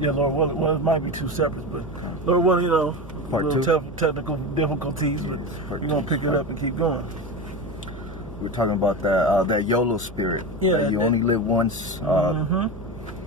Yeah, Lord, well, it might be two separate, but Lord, well, you know, Part little two? technical difficulties, but Part we're gonna pick it up and keep going. We're talking about that YOLO spirit. Yeah, that you only live once.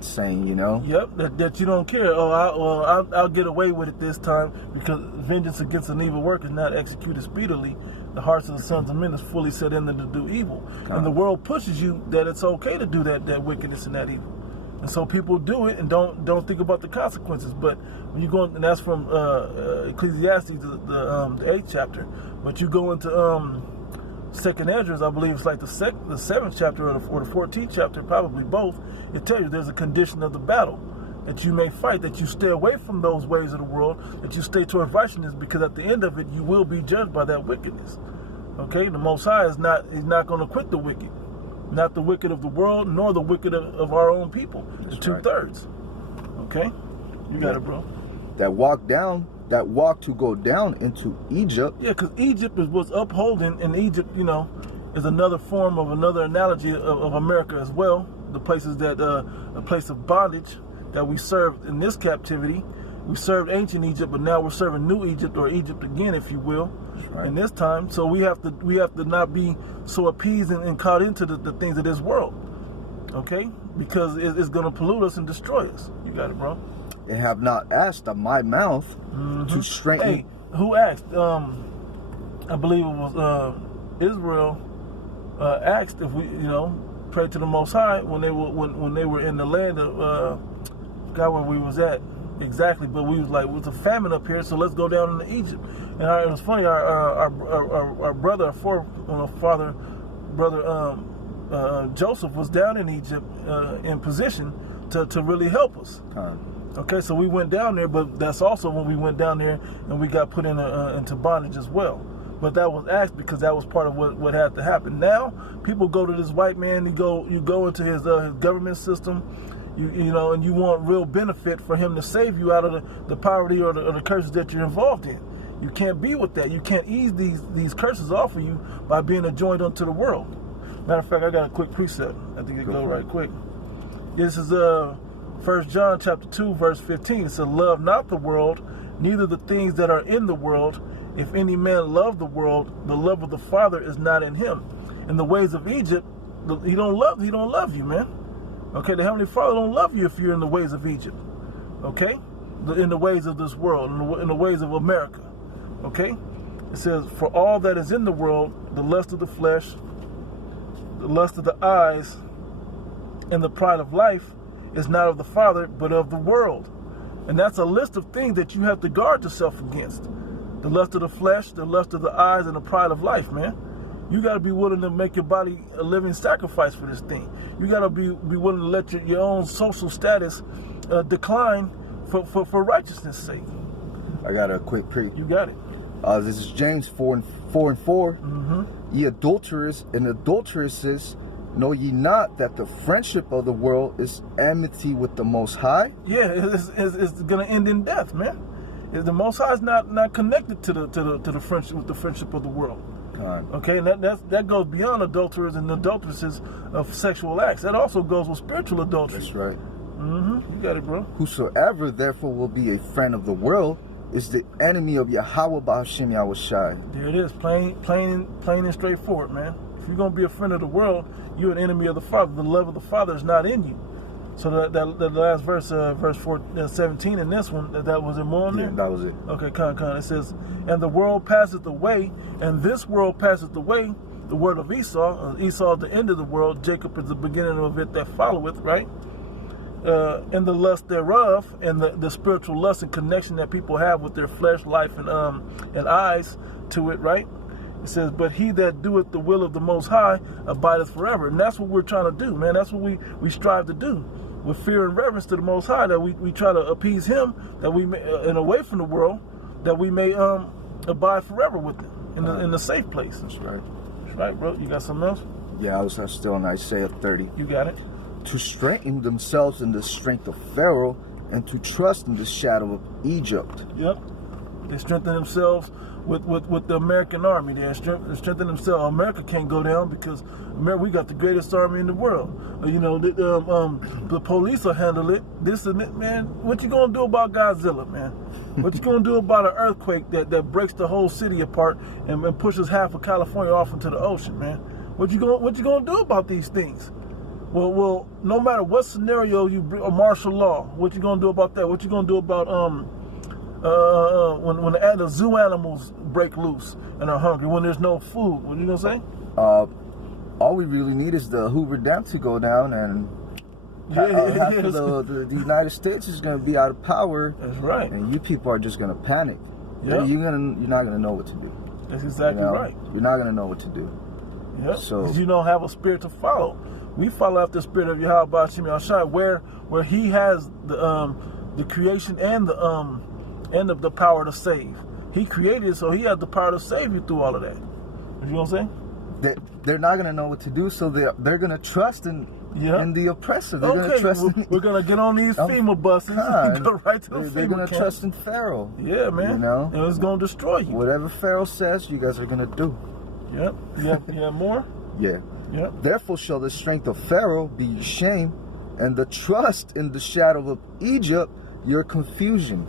Saying, you know. Yep, that you don't care. Oh, I'll get away with it this time because vengeance against an evil work is not executed speedily. The hearts of the sons of men is fully set in them to do evil, and the world pushes you that it's okay to do that wickedness and that evil, and so people do it and don't think about the consequences. But when you go, and that's from Ecclesiastes, the 8th chapter. But you go into Second Esdras, I believe it's like the 7th chapter or the 14th chapter, probably both. It tells you there's a condition of the battle that you may fight, that you stay away from those ways of the world, that you stay towards righteousness, because at the end of it, you will be judged by that wickedness. Okay, the Most High is not going to quit the wicked, not the wicked of the world, nor the wicked of our own people. The 2/3. Okay, you got it, bro. That walk to go down into Egypt. Yeah, because Egypt is what's upholding, and Egypt, you know, is another form of another analogy of America as well. The places that a place of bondage that we served in this captivity. We served ancient Egypt, but now we're serving New Egypt, or Egypt again, if you will, in this time. So we have to not be so appeased and caught into the things of this world, okay? Because it's going to pollute us and destroy us. You got it, bro. They have not asked of my mouth to strengthen. Hey, who asked? I believe it was Israel asked if we, you know, pray to the Most High when they were in the land of forgot where we was at exactly, but we was like, it was a famine up here, so let's go down into Egypt. And it was funny, our brother, father brother Joseph was down in Egypt in position to really help us. Okay, so we went down there, but that's also when we went down there and we got put into bondage as well. But that was asked because that was part of what had to happen. Now people go to this white man. You go into his government system. You know, and you want real benefit for him to save you out of the poverty or the curses that you're involved in. You can't be with that. You can't ease these curses off of you by being adjoined unto the world. Matter of fact, I got a quick precept. I think it go right quick. This is 1 John chapter 2, verse 15. It says, "Love not the world, neither the things that are in the world. If any man love the world, the love of the Father is not in him." In the ways of Egypt, he don't love you, man. Okay, the Heavenly Father don't love you if you're in the ways of Egypt. Okay, in the ways of this world, in the ways of America. Okay, it says, "For all that is in the world, the lust of the flesh, the lust of the eyes, and the pride of life, is not of the Father, but of the world." And that's a list of things that you have to guard yourself against. The lust of the flesh, the lust of the eyes, and the pride of life, man. You got to be willing to make your body a living sacrifice for this thing. You got to be willing to let your own social status decline for righteousness' sake. I got a quick pre. You got it. This is James 4:4. Ye adulterers and adulteresses, know ye not that the friendship of the world is enmity with the Most High? Yeah, it's going to end in death, man. The Most High is not connected to the friendship with the friendship of the world. Okay, and that goes beyond adulterers and adulteresses of sexual acts. That also goes with spiritual adultery. That's right. You got it, bro. Whosoever therefore will be a friend of the world is the enemy of Yahweh B'Hashem Yahushai. There it is, plain and straightforward, man. If you're gonna be a friend of the world, you're an enemy of the Father. The love of the Father is not in you. So that last verse, verse 17 in this one, that was in more on there? Yeah, that was it. Okay, it says, "And the world passeth away, and this world passeth away," the word of Esau. Esau is the end of the world. Jacob is the beginning of it that followeth, right? And the lust thereof, and the spiritual lust and connection that people have with their flesh, life, and eyes to it, right? It says, "But he that doeth the will of the Most High abideth forever." And that's what we're trying to do, man. That's what we strive to do. With fear and reverence to the Most High, that we try to appease Him, that we may, and away from the world, that we may abide forever with Him in the safe place. That's right. That's right, bro. You got something else? Yeah, I was still in Isaiah 30. You got it. To strengthen themselves in the strength of Pharaoh, and to trust in the shadow of Egypt. Yep. They strengthen themselves with the American army. They strengthen themselves. America can't go down because we got the greatest army in the world. The police will handle it. This and that, man. What you gonna do about Godzilla, man? What you gonna do about an earthquake that breaks the whole city apart and pushes half of California off into the ocean, man? What you gonna do about these things? Well, no matter what scenario a martial law, what you gonna do about that? What you gonna do about when the zoo animals break loose and are hungry, when there's no food? What are you gonna say? All we really need is the Hoover Dam to go down, and half of the United States is gonna be out of power. That's right. And you people are just gonna panic. Yep. You're not gonna know what to do. That's exactly right. You're not gonna know what to do. Yep. So you don't have a spirit to follow. We follow after the spirit of Yahweh Ba'ashim Yahshai, where He has the creation and the power to save. He created it, so He has the power to save you through all of that. You know what I'm saying? They're not gonna know what to do, so they're gonna trust in the oppressor. They're gonna trust. We're gonna get on these FEMA buses and go right to the FEMA They're gonna camp. trust in Pharaoh. Yeah, man. You know, and it's gonna destroy you. Whatever Pharaoh says, you guys are gonna do. Yep. You have more? Yeah. Yep. Therefore shall the strength of Pharaoh be your shame, and the trust in the shadow of Egypt your confusion.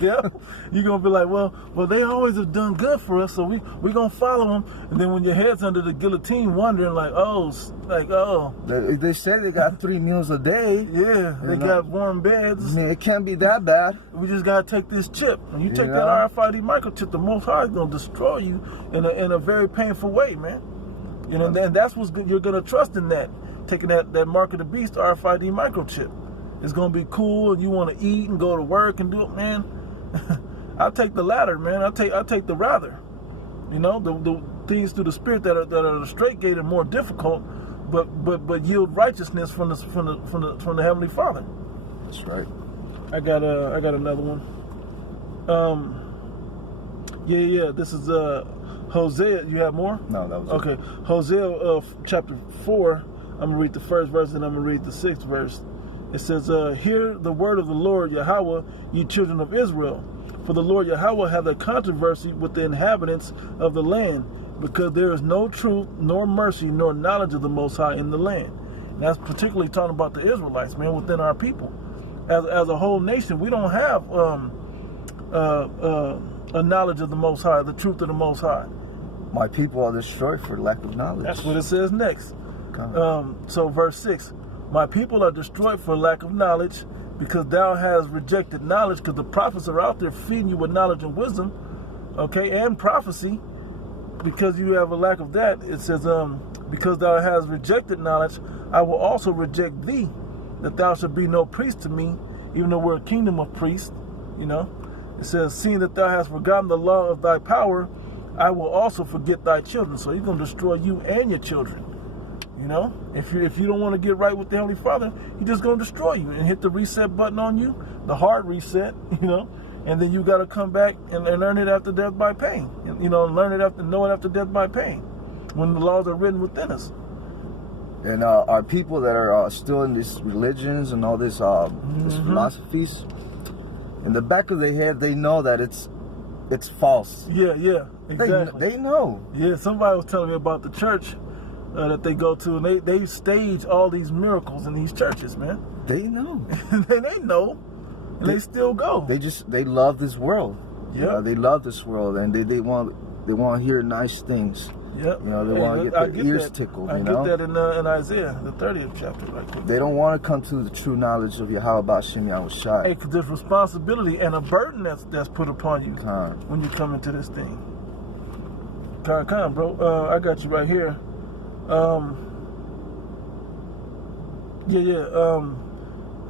Yeah. You're gonna be like, well, they always have done good for us, so we gonna follow them. And then when your head's under the guillotine, wondering They say they got 3 meals a day. Yeah, they got warm beds. I mean, it can't be that bad. We just gotta take this chip. And you take that RFID microchip, the Most High is gonna destroy you in a very painful way, man. You know, and that's what's good. You're gonna trust in that, taking that mark of the beast RFID microchip. It's gonna be cool, and you want to eat and go to work and do it, man. I'll take the latter, man. I take the rather. You know, the things through the spirit that are the straight gate are more difficult, but yield righteousness from the Heavenly Father. That's right. I got another one. This is Hosea. You have more? No, that was okay. It. Hosea chapter 4. I'm gonna read the first verse, and I'm gonna read the 6th verse. It says, "Hear the word of the Lord Yahweh, ye children of Israel. For the Lord Yahweh hath a controversy with the inhabitants of the land, because there is no truth, nor mercy, nor knowledge of the Most High in the land." And that's particularly talking about the Israelites, man, within our people. As a whole nation, we don't have a knowledge of the Most High, the truth of the Most High. My people are destroyed for lack of knowledge. That's what it says next. So verse 6. My people are destroyed for lack of knowledge, because thou hast rejected knowledge, because the prophets are out there feeding you with knowledge and wisdom, okay, and prophecy. Because you have a lack of that, it says, because thou hast rejected knowledge, I will also reject thee, that thou shalt be no priest to me, even though we're a kingdom of priests, you know. It says, seeing that thou hast forgotten the law of thy power, I will also forget thy children. So he's going to destroy you and your children. You know, if you don't want to get right with the Heavenly Father, He's just going to destroy you and hit the reset button on you, the hard reset, you know, and then you got to come back and learn it after death by pain. You know, know it after death by pain, when the laws are written within us. And our people that are still in these religions and all this these philosophies, in the back of their head, they know that it's false. Yeah, exactly. They know. Yeah, somebody was telling me about the church that they go to, and they stage all these miracles in these churches, man. They know. They know, and they still go. They love this world. Yeah, you know, they love this world, and they want to hear nice things. Yep. You know, they want to get their ears tickled. I get that in Isaiah, the 30th chapter, right quick. They don't want to come to the true knowledge of Yahweh Ba'ashim Yahushai. Hey, because there's responsibility and a burden that's put upon you when you come into this thing. Come, bro. I got you right here.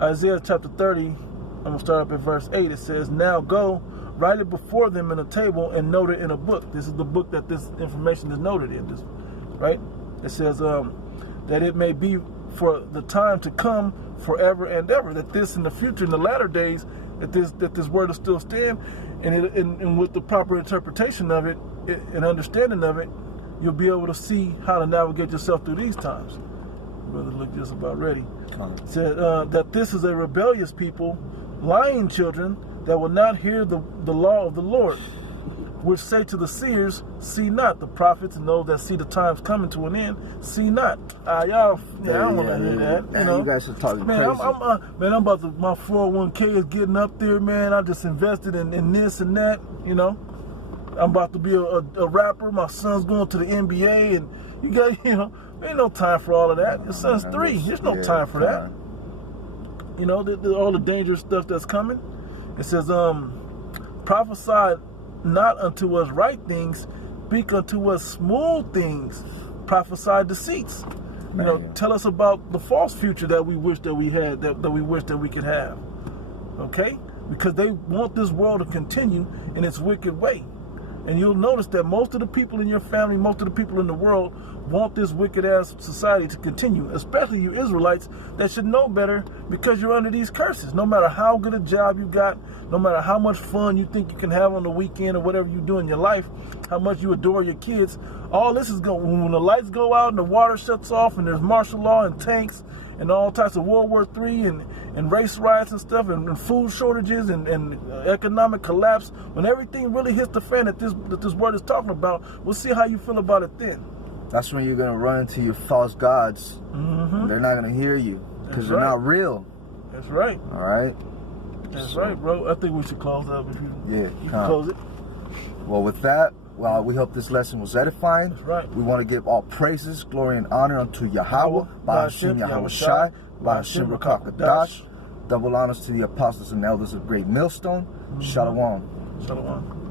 Isaiah chapter 30, I'm going to start up at verse 8. It says, "Now go, write it before them in a table and note it in a book." This is the book that this information is noted in, right? It says, that it may be for the time to come forever and ever, that this in the future, in the latter days, that this word will still stand, and with the proper interpretation of it and understanding of it, you'll be able to see how to navigate yourself through these times. Brother, look just about ready. It said that this is a rebellious people, lying children, that will not hear the law of the Lord, which say to the seers, see not, the prophets and those that see the times coming to an end, see not. Y'all, I don't want to hear that. Man, you know, you guys are talking man, crazy. I'm about to, my 401k is getting up there, man. I just invested in this and that, you know. I'm about to be a rapper. My son's going to the NBA, and you got, you know, there ain't no time for all of that. Your son's 3. There's no time for that. You know, all the dangerous stuff that's coming. It says, prophesy not unto us right things, speak unto us smooth things, prophesy deceits. You know, tell us about the false future that we wish that we had, that we wish that we could have. Okay? Because they want this world to continue in its wicked way. And you'll notice that most of the people in your family, most of the people in the world want this wicked-ass society to continue, especially you Israelites that should know better because you're under these curses. No matter how good a job you got, no matter how much fun you think you can have on the weekend or whatever you do in your life, how much you adore your kids, all this is going, when the lights go out and the water shuts off and there's martial law and tanks and all types of World War III and race riots and stuff and food shortages and economic collapse, when everything really hits the fan that this word is talking about, we'll see how you feel about it then. That's when you're going to run into your false gods. Mm-hmm. They're not going to hear you because they're not real. That's right. All right? That's right, bro. I think we should close up. If you can close it. Well, with that, we hope this lesson was edifying. That's right. We want to give all praises, glory, and honor unto Yahweh, Ba'ashem Yahweh Shai, Ba'ashem Rakakadash. Double honors to the apostles and elders of Great Millstone. Mm-hmm. Shalom. Shalom.